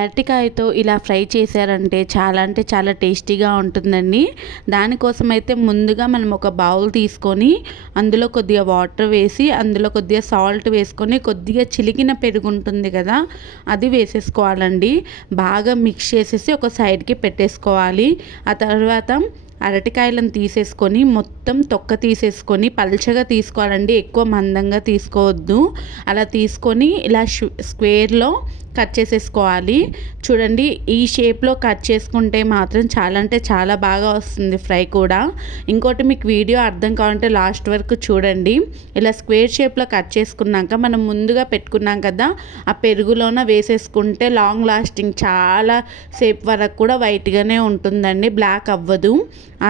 అరటికాయతో ఇలా ఫ్రై చేశారంటే చాలా అంటే చాలా టేస్టీగా ఉంటుందండి. దానికోసం అయితే ముందుగా మనం ఒక బౌల్ తీసుకొని అందులో కొద్దిగా వాటర్ వేసి అందులో కొద్దిగా సాల్ట్ వేసుకొని కొద్దిగా చిలికిన పెరుగు ఉంటుంది కదా, అది వేసేసుకోవాలండి. బాగా మిక్స్ చేసేసి ఒక సైడ్కి పెట్టేసుకోవాలి. ఆ తర్వాత అరటికాయలను తీసేసుకొని మొత్తం తొక్క తీసేసుకొని పల్చగా తీసుకోవాలండి, ఎక్కువ మందంగా తీసుకోవద్దు. అలా తీసుకొని ఇలా స్క్వేర్లో కట్ చేసేసుకోవాలి. చూడండి, ఈ షేప్లో కట్ చేసుకుంటే మాత్రం చాలా అంటే చాలా బాగా వస్తుంది ఫ్రై కూడా. ఇంకోటి మీకు వీడియో అర్థం కావాలంటే లాస్ట్ వరకు చూడండి. ఇలా స్క్వేర్ షేప్లో కట్ చేసుకున్నాక మనం ముందుగా పెట్టుకున్నాం కదా, ఆ పెరుగులోన వేసేసుకుంటే లాంగ్ లాస్టింగ్ చాలా సేపు వరకు కూడా వైట్గానే ఉంటుందండి, బ్లాక్ అవ్వదు.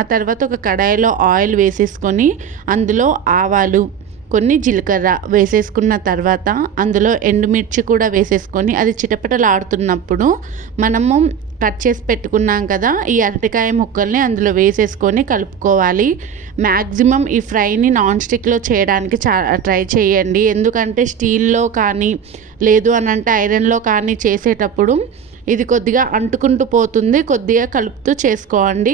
ఆ తర్వాత ఒక కడాయిలో ఆయిల్ వేసేసుకొని అందులో ఆవాలు, కొన్ని జీలకర్ర వేసేసుకున్న తర్వాత అందులో ఎండుమిర్చి కూడా వేసేసుకొని అది చిటపటలాడుతున్నప్పుడు మనము కట్ చేసి పెట్టుకున్నాం కదా ఈ అరటికాయ ముక్కల్ని అందులో వేసేసుకొని కలుపుకోవాలి. మ్యాక్సిమం ఈ ఫ్రైని నాన్ స్టిక్లో చేయడానికి ట్రై చేయండి. ఎందుకంటే స్టీల్లో కానీ లేదు అని అంటే ఐరన్లో కానీ చేసేటప్పుడు ఇది కొద్దిగా అంటుకుంటూ పోతుంది, కొద్దిగా కలుపుతూ చేసుకోండి.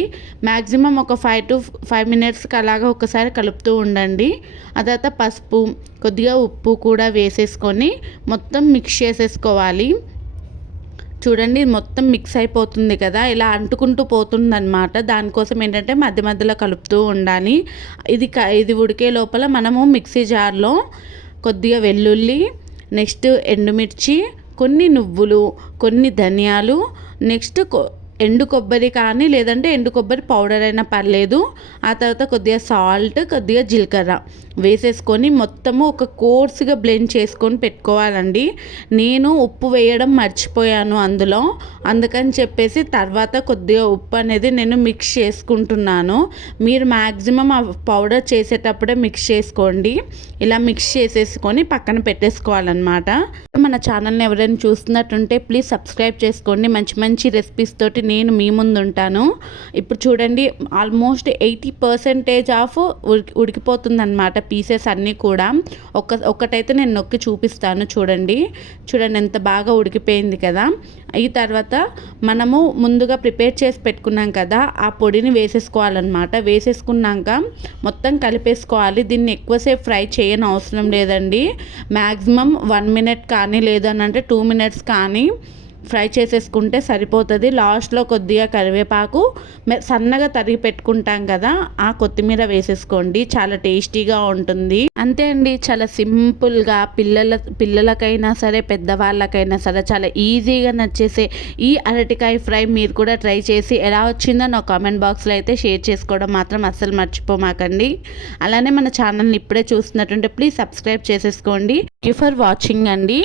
మ్యాక్సిమం ఒక 5 to 5 minutesకి అలాగా ఒకసారి కలుపుతూ ఉండండి. ఆ తర్వాత పసుపు, కొద్దిగా ఉప్పు కూడా వేసేసుకొని మొత్తం మిక్స్ చేసేసుకోవాలి. చూడండి, మొత్తం మిక్స్ అయిపోతుంది కదా, ఇలా అంటుకుంటూ పోతుందన్నమాట. దానికోసం ఏంటంటే మధ్య మధ్యలో కలుపుతూ ఉండాలి. ఇది ఉడికే లోపల మనము మిక్సీ జార్లో కొద్దిగా వెల్లుల్లి, నెక్స్ట్ ఎండుమిర్చి, కొన్ని నువ్వులు, కొన్ని ధనియాలు, నెక్స్ట్ ఎండు కొబ్బరి కానీ లేదంటే ఎండు కొబ్బరి పౌడర్ అయినా పర్లేదు. ఆ తర్వాత కొద్దిగా సాల్ట్, కొద్దిగా జీలకర్ర వేసేసుకొని మొత్తము ఒక కోర్స్గా బ్లెండ్ చేసుకొని పెట్టుకోవాలండి. నేను ఉప్పు వేయడం మర్చిపోయాను అందులో, అందుకని చెప్పేసి తర్వాత కొద్దిగా ఉప్పు అనేది నేను మిక్స్ చేసుకుంటున్నాను. మీరు మ్యాక్సిమం ఆ పౌడర్ చేసేటప్పుడే మిక్స్ చేసుకోండి. ఇలా మిక్స్ చేసేసుకొని పక్కన పెట్టేసుకోవాలన్నమాట. మన ఛానల్ని ఎవరైనా చూస్తున్నట్టుంటే ప్లీజ్ సబ్స్క్రైబ్ చేసుకోండి. మంచి మంచి రెసిపీస్ తోటి నేను మీ ముందు ఉంటాను. ఇప్పుడు చూడండి, ఆల్మోస్ట్ 80% ఆఫ్ ఉడికిపోతుందన్నమాట పీసెస్ అన్నీ కూడా. ఒకటైతే నేను నొక్కి చూపిస్తాను. చూడండి ఎంత బాగా ఉడికిపోయింది కదా. ఈ తర్వాత మనము ముందుగా ప్రిపేర్ చేసి పెట్టుకున్నాం కదా, ఆ పొడిని వేసేసుకోవాలన్నమాట. వేసేసుకున్నాక మొత్తం కలిపేసుకోవాలి. దీన్ని ఎక్కువసేపు ఫ్రై చేయని అవసరం లేదండి. మ్యాక్సిమం 1 minute కానీ లేదనంటే 2 minutes కానీ ఫ్రై చేసేసుకుంటే సరిపోతుంది. లాస్ట్లో కొద్దిగా కరివేపాకు సన్నగా తరిగి పెట్టుకుంటాం కదా, ఆ కొత్తిమీర వేసేసుకోండి. చాలా టేస్టీగా ఉంటుంది. అంతే అండి, చాలా సింపుల్గా పిల్లలకైనా సరే పెద్దవాళ్ళకైనా సరే చాలా ఈజీగా నచ్చేసే ఈ అరటికాయ ఫ్రై మీరు కూడా ట్రై చేసి ఎలా వచ్చిందో నా కామెంట్ బాక్స్లో అయితే షేర్ చేసుకోవడం మాత్రం అస్సలు మర్చిపోమాకండి. అలానే మన ఛానల్ని ఇప్పుడే చూస్తున్నట్టుంటే ప్లీజ్ సబ్స్క్రైబ్ చేసేసుకోండి. థ్యాంక్ యూ ఫర్ వాచింగ్ అండి.